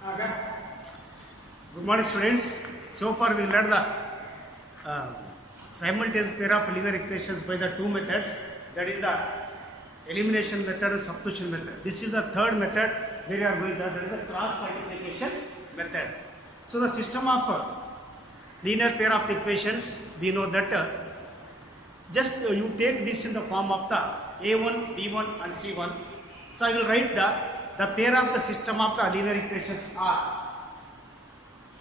Okay. Good morning, students. So far, we learned the simultaneous pair of linear equations by the two methods. That is the elimination method and substitution method. This is the third method where we are going to, that is the cross multiplication method. So the system of linear pair of the equations, we know that just you take this in the form of the A1, B1 and C1. So I will write the pair of the system of the linear equations are.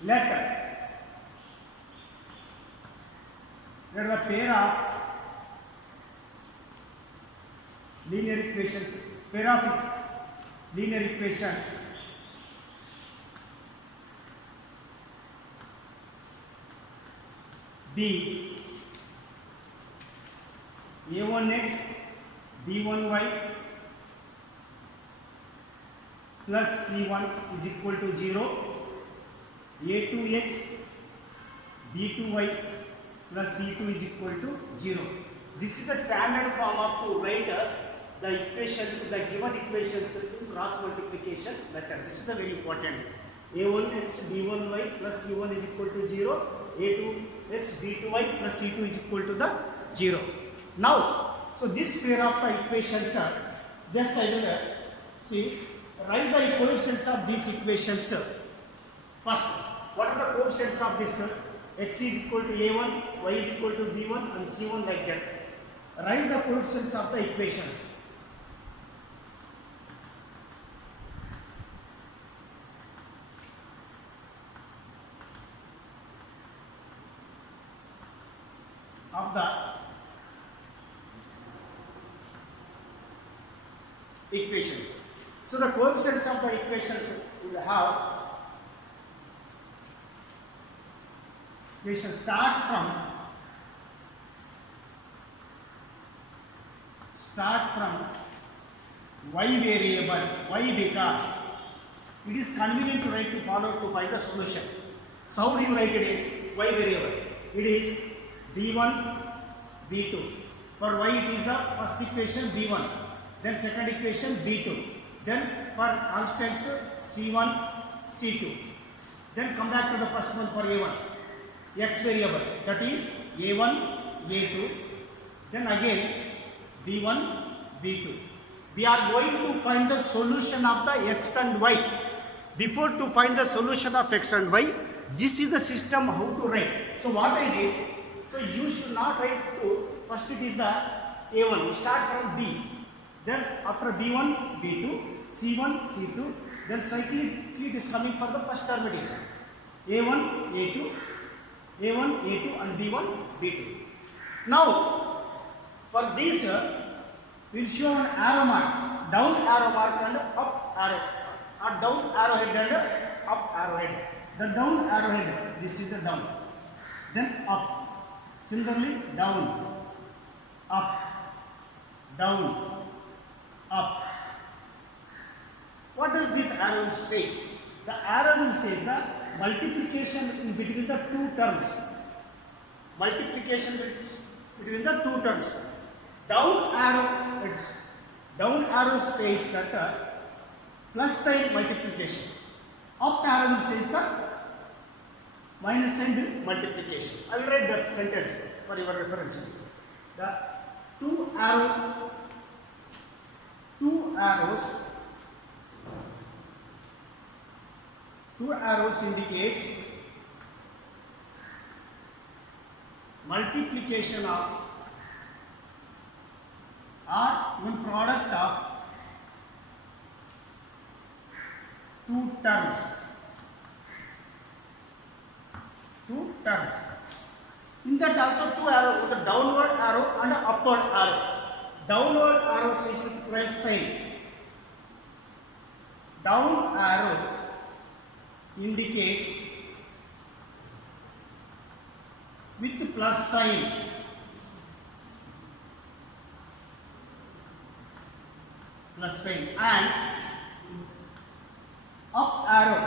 Let the pair of linear equations be a1x b1y plus c1 is equal to 0, a2x b2y plus c2 is equal to 0. This is the standard form of to write the equations, the given equations in cross multiplication method. This is the very important. a1x b1y plus c1 is equal to 0, a2x b2y plus c2 is equal to the 0. Now, so this pair of the equations are just I will see write the coefficients of these equations first. What are the coefficients of this? X is equal to a1, y is equal to b1 and c1 like that. Write the coefficients of the equations. Of the equations. So the coefficients of the equations will have, we shall start from y variable, y because it is convenient to write to find the solution. So how do you write it is y variable? It is b1, b2. For y it is the first equation b1, then second equation b2, then for constants c1, c2. Then come back to the first one for a1, x variable, that is a1, a2, then again b1, b2. We are going to find the solution of the x and y. Before to find the solution of x and y, this is the system how to write. So what I did, so you should not write to, first it is the a1, you start from b, then after b1, b2, c1, c2, then cyclically it is coming for the first term it is a1, a2, a1, a2 and b1, b2. Now for this we will show an arrow mark, down arrow mark and up arrow, or down arrowhead and up arrowhead. The down arrowhead, this is the down, then up. Similarly, down, up, down, up. What does this arrow say? The arrow says the multiplication in between the two terms. Multiplication between the two terms. Down arrow says that plus sign multiplication. Up arrow says the minus sign multiplication. I will write that sentence for your reference. The two arrows indicates multiplication of or one product of two terms. In that also two arrows, the downward arrow and upward arrow. Downward arrow says with plus sign. Down arrow indicates with plus sign. And up arrow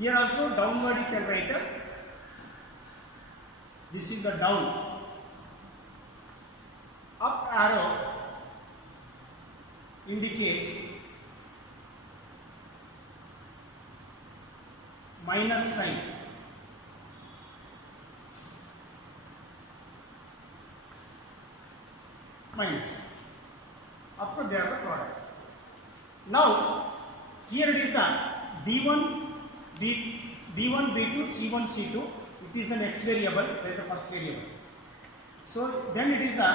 here also downward you can write up. This is the down. Up arrow indicates minus sign. Minus. After they are the product. Now here it is the B1, B1, B2, C1, C2. It is an X variable, that is the first variable. So then it is the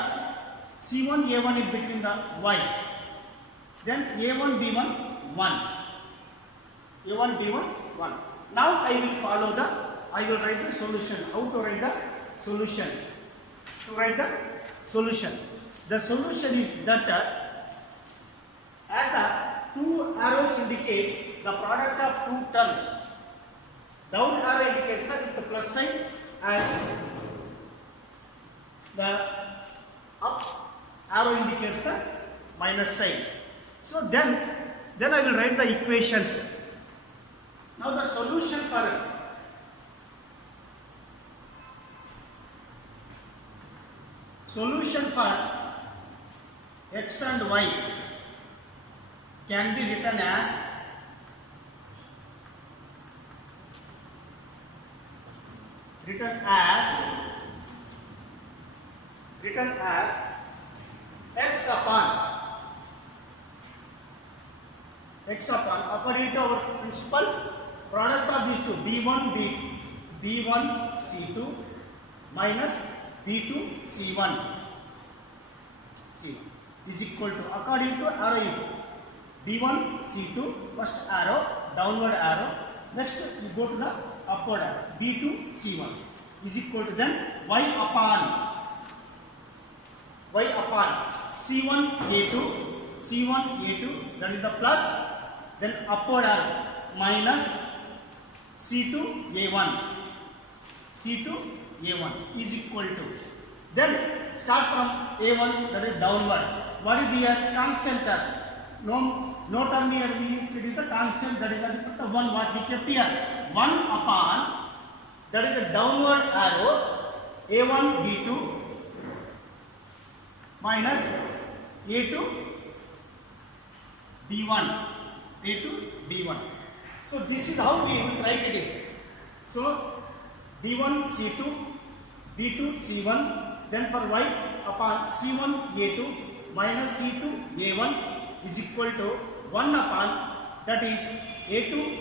C1, A1 in between the Y. Then A1, B1, 1. A1, B1, 1. Now I will write the solution. How to write the solution? To write the solution. The solution is that as the two arrows indicate the product of two terms, down arrow indicates the plus sign and the up arrow indicates the minus sign. So then I will write the equations. Now the solution for x and y can be written as x upon according to our principle, product of these two B1 C2 minus B2 C1 is equal to, according to arrow input, B1 C2 first arrow, downward arrow, next you go to the upward arrow, B2 C1 is equal to then y upon C1 A2 that is the plus, then upward arrow minus C2 A1 is equal to, then start from A1 that is downward. What is here? Constant term. No term here means it is the constant, that is the one what we kept here. 1 upon, that is the downward arrow, A1 B2 minus A2 B1. So this is how we write it is. So B1 C2, B2 C1, then for y upon C1 A2 minus C2 A1 is equal to 1 upon, that is A2,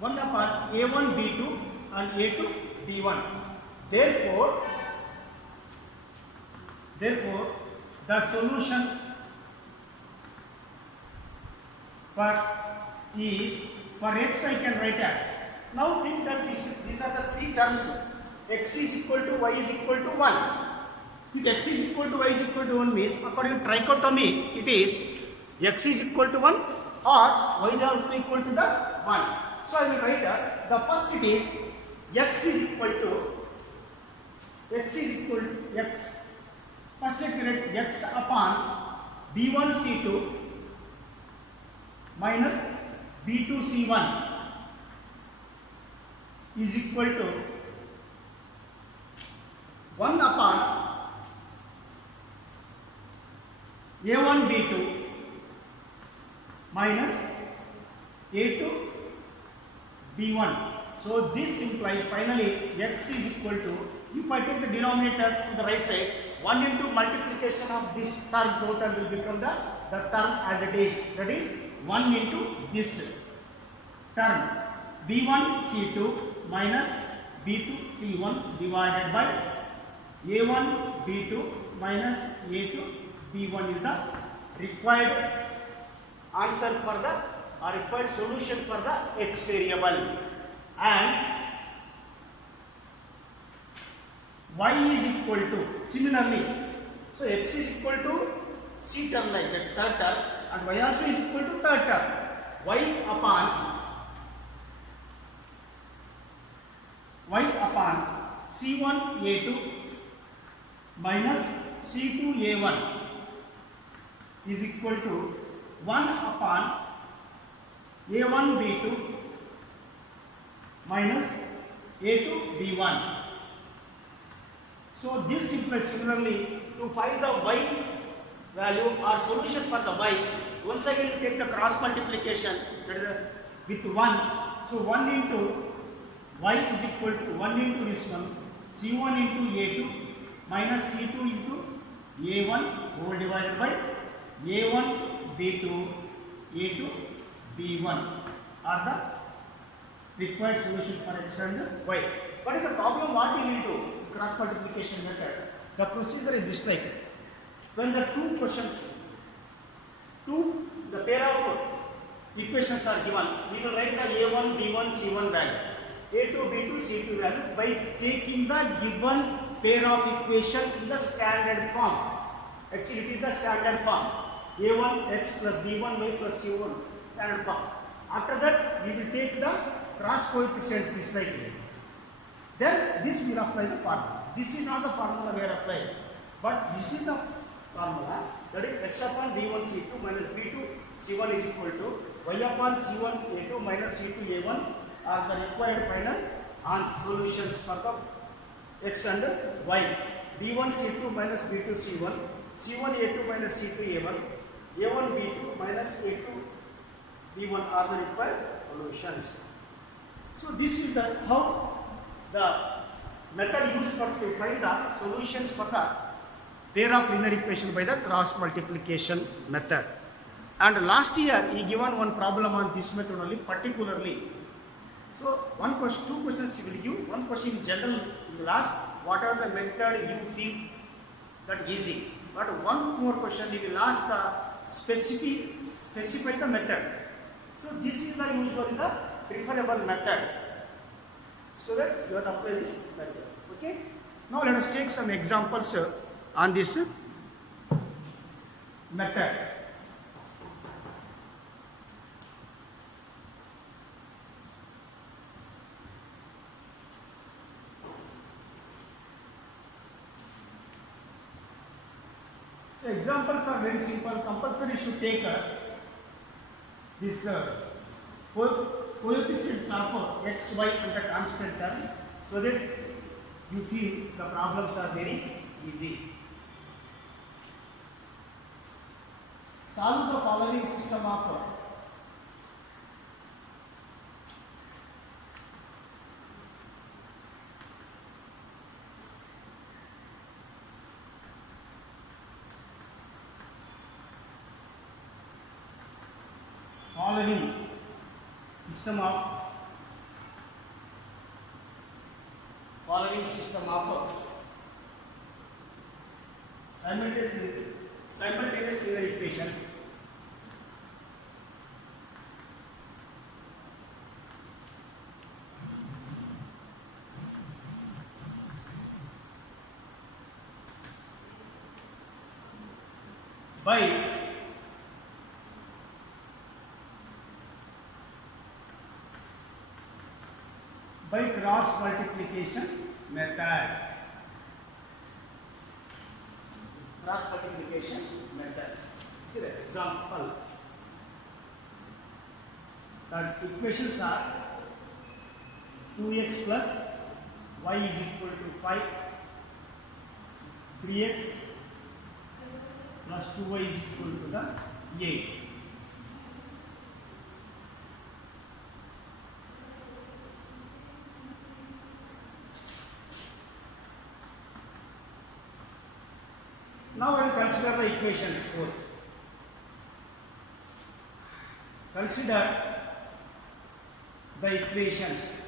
1 upon A1 B2 and A2 B1. Therefore the solution for x I can write as, now think that these are the three terms, x is equal to y is equal to 1. If x is equal to y is equal to 1 means, according to trichotomy, it is x is equal to 1 or y is also equal to the 1. So I will write the first it is x is equal to x. First let me write x upon B1 C2 minus B2 C1 is equal to 1 upon A1 B2 minus A2 B1. So this implies finally x is equal to, if I take the denominator to the right side, 1 into multiplication of this term total will become the term as it is, that is 1 into this term B1 C2 minus B2 C1 divided by A1 B2 minus A2 B1 is the required answer for the, or required solution for the x variable, and y is equal to, similarly, so x is equal to c term like that, third term, and y also is equal to third term, y upon C1 A2 minus C2 A1 is equal to 1 upon A1 B2 minus A2 B1. So this implies, similarly, to find the y value or solution for the y. Once again you take the cross multiplication, that is with 1. So 1 into y is equal to 1 into this one, c1 into a2 minus c2 into a1 whole divided by a1 b2 a2 b1 are the required solution for x and y. But in the problem what we will do, cross multiplication method, the procedure is this like, when the two the pair of equations are given, we will write the a1 b1 c1 value, a2 b2 c2 value by taking the given pair of equation in the standard form. Actually it is the standard form, a1 x plus b1 y plus c1 standard form. After that we will take the cross coefficients this like this. Then this will apply the formula. This is not the formula we are applying, but this is the formula, that is x upon b1 c2 minus b2 c1 is equal to y upon c1 a2 minus c2 a1 are the required final solutions for the x and y. b1 c2 minus b2 c1 c1 a2 minus c2 a1 a1 b2 minus a2 b1 are the required solutions. So this is the how the method used for to find the solutions for the pair of linear equation by the cross multiplication method. And last year he given one problem on this method only particularly. So one question, two questions he will give. One question in general he will ask, what are the method you feel that easy. But one more question he will ask the specify the method. So this is the usually the preferable method, so that you have to apply this method. Okay. Now let us take some examples on this method. So examples are very simple. Compulsory should take this coefficients of x, y and the constant term, so that you feel the problems are very easy. Solve the following system of simultaneous linear equations by cross multiplication method. Cross multiplication method. See the example. The equations are 2x plus y is equal to 5, 3x plus 2y is equal to the 8. Now I will consider the equations both. Consider the equations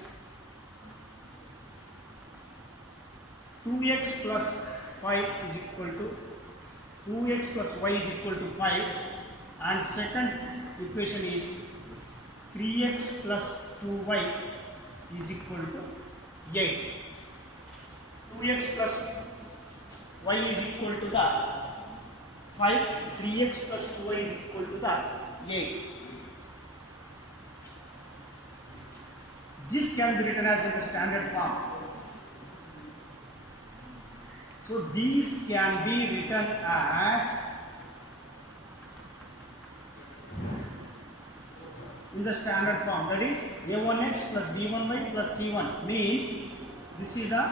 2x plus 5 is equal to 2x plus y is equal to 5, and second equation is 3x plus 2y is equal to 8. 2x plus y is equal to the 5, 3x plus 2y is equal to the 8. This can be written as in the standard form. So these can be written as in the standard form, that is a1x plus b1y plus c1 means this is the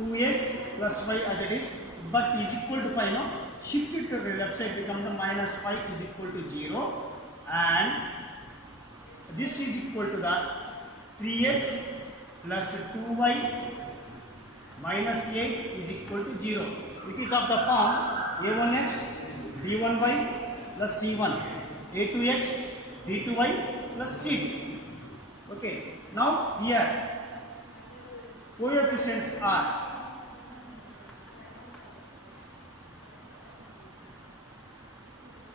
2x plus y as it is, but is equal to 5 now. shift it to the left side, become the minus 5 is equal to 0, and this is equal to the 3x plus 2y minus 8 is equal to 0. It is of the form a1x b1y plus c1, a2x b2y plus c2. Okay. Now here coefficients are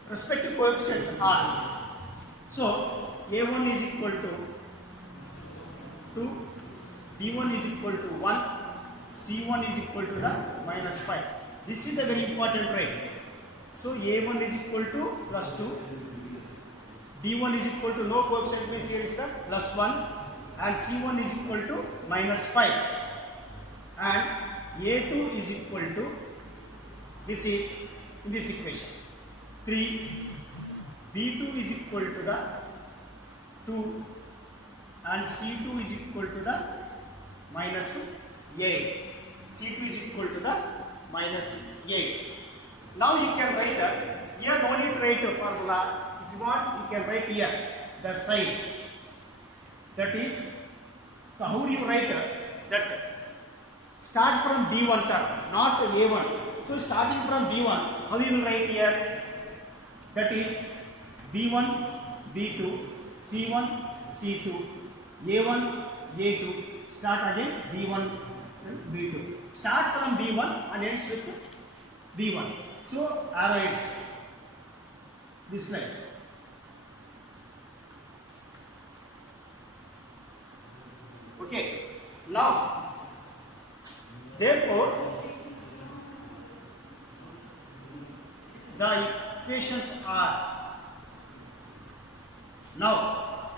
respective coefficients are, so a1 is equal to 2, b1 is equal to 1, c1 is equal to the minus 5. This is the very important right. So a1 is equal to plus 2, b1 is equal to, no coefficient means here is the plus 1, and c1 is equal to minus 5, and a2 is equal to, this is in this equation 3, b2 is equal to the 2, and c2 is equal to the minus 8. c2 is equal to the minus 8. Now you can write here, no need to write a formula. If you want, you can write here the sign. That is, so how do you write that? Start from b1 term, not a1. So starting from b1, how you will write here? That is b1, b2, c1, c2, a1, a2. Start again b1 and b2. Start from b1 and ends with b1. So arrow ends this line. Okay. Now, therefore, the equations are now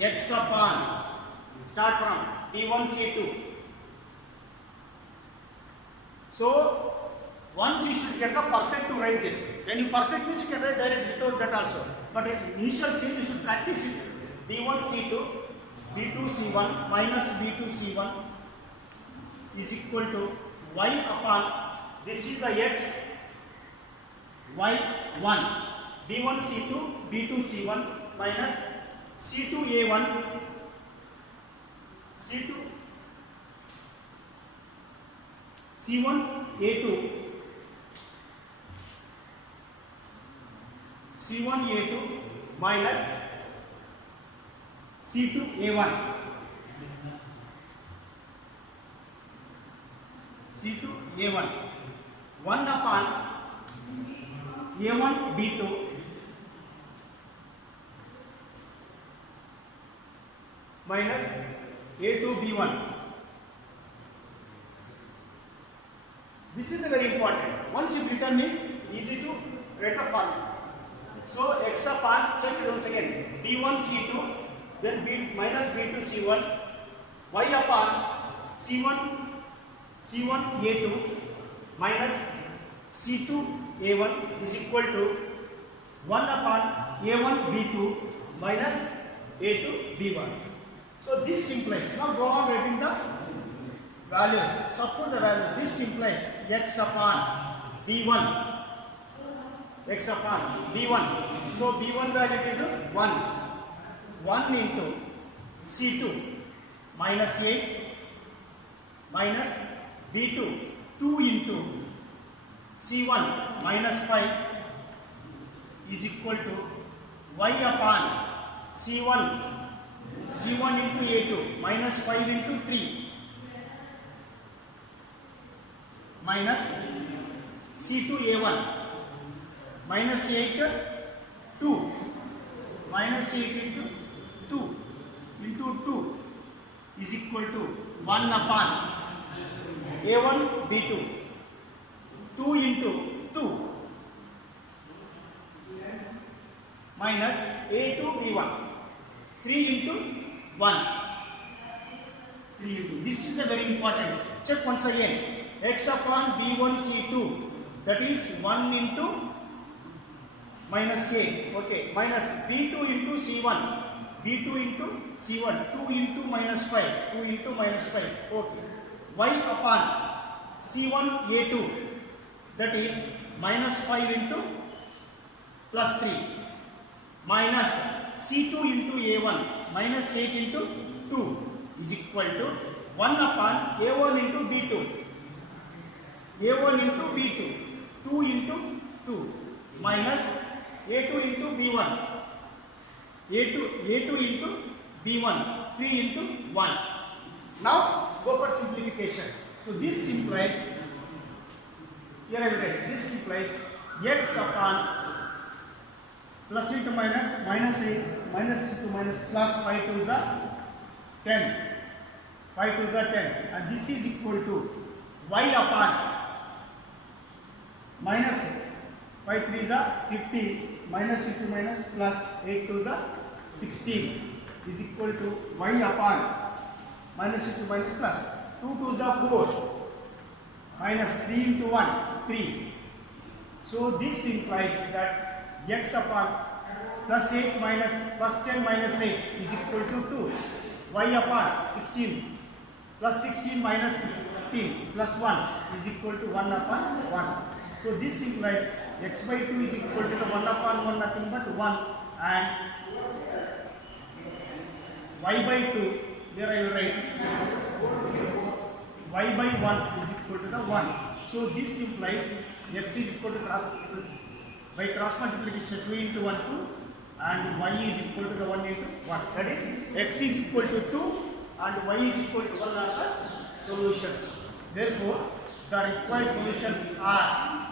x upon, start from b1 c2. So once you should get the perfect to write this. When you perfect means you can write direct without that also. But in initial stage you should practice it. b1 c2, b2 c1 minus b2 c1 is equal to y upon, this is the x, y1, b1 c2, b2 c1 minus c2 a1, c2 c1 a2, c1 a2 minus c2 a1, c2 a1, 1 upon a1 b2 minus a2 b1. This is very important. Once you written is easy to write a formula. So x upon, check it once again, b1 c2, then b minus b2 c1, y upon c1 a2 minus c2 a1 is equal to 1 upon a1 b2 minus a2 b1. So this implies, now go on writing the values, substitute the values. This implies x upon b1, x upon b1. So b1 value is 1. 1 into c2 minus 8 minus b2 2 into c1 minus 5 is equal to y upon c1 into a2 minus 5 into 3 minus c2 a1 minus 8 2 minus 8 into 2 into 2 is equal to 1 upon a1 b2 2 into 2 minus a2 b1 3 into 1 3 into, this is the very important. Check once again, x upon b1 c2, that is 1 into minus a, okay, minus b2 into c1, b2 into c1, 2 into minus 5, 2 into minus 5, okay, y upon c1 a2, that is minus 5 into plus 3 minus C2 into A1 minus 8 into 2 is equal to 1 upon A1 into B2. A1 into B2, 2 into 2 minus A2 into B1, A2 into B1, 3 into 1. Now go for simplification. So this implies, here I will write, this implies x upon plus into minus, minus 8, minus into minus plus 5 to the 10, 5 to the 10, and this is equal to y upon minus 5 3 is 50, minus into minus plus 8 to the 16 is equal to y upon minus into minus plus 2 to the 4 minus 3 into 1 3. So this implies that x upon plus 8 minus plus 10 minus 8 is equal to 2, y upon 16 plus 16 minus 15 plus 1 is equal to 1 upon 1. So this implies x by 2 is equal to the 1 upon 1 nothing but 1, and y by 2, there I will write y by 1 is equal to the 1. So this implies x is equal to by cross multiplication 2 into 1 2, and y is equal to the 1 into 1. That is x is equal to 2 and y is equal to 1 are the solutions. Therefore, the required solutions are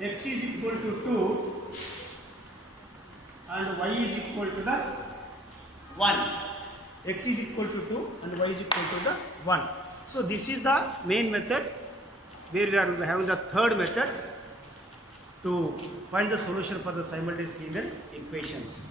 x is equal to 2 and y is equal to the 1. X is equal to 2 and y is equal to the 1. So this is the main method, where we are having the third method to find the solution for the simultaneous linear equations.